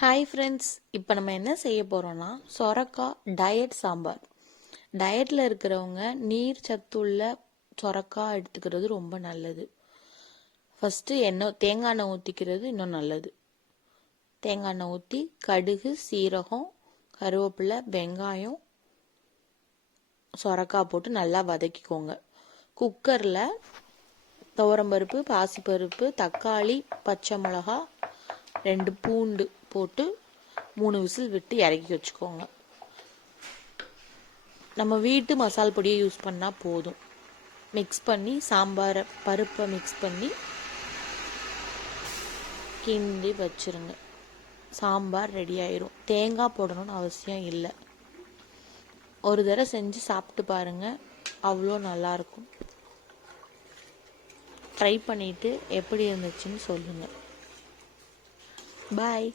Hi friends, இப்போ நம்ம என்ன செய்ய போகிறோன்னா சொரக்காய் டயட் சாம்பார். டயட்டில் இருக்கிறவங்க நீர் சத்துள்ள சொரக்காய் எடுத்துக்கிறது ரொம்ப நல்லது. ஃபஸ்ட்டு தேங்காய் எண்ணெய் ஊற்றிக்கிறது இன்னும் நல்லது. தேங்காய் எண்ணெய் ஊற்றி கடுகு, சீரகம், கருவேப்பிலை, வெங்காயம், சொரக்காய் போட்டு நல்லா வதக்கிக்கோங்க. குக்கரில் துவரம்பருப்பு, பாசிப்பருப்பு, தக்காளி, பச்சை மிளகா, 2 பூண்டு போட்டு 3 விசில் விட்டு இறக்கி வச்சுக்கோங்க. நம்ம வீட்டு மசால் பொடியை யூஸ் பண்ணால் போதும். மிக்ஸ் பண்ணி சாம்பாரை பருப்பை மிக்ஸ் பண்ணி கிண்டி வச்சுருங்க. சாம்பார் ரெடி ஆயிரும். தேங்காய் போடணும்னு அவசியம் இல்லை. ஒரு தடவை செஞ்சு சாப்பிட்டு பாருங்கள், அவ்வளோ நல்லாயிருக்கும். ட்ரை பண்ணிவிட்டு எப்படி இருந்துச்சுன்னு சொல்லுங்கள். பாய்.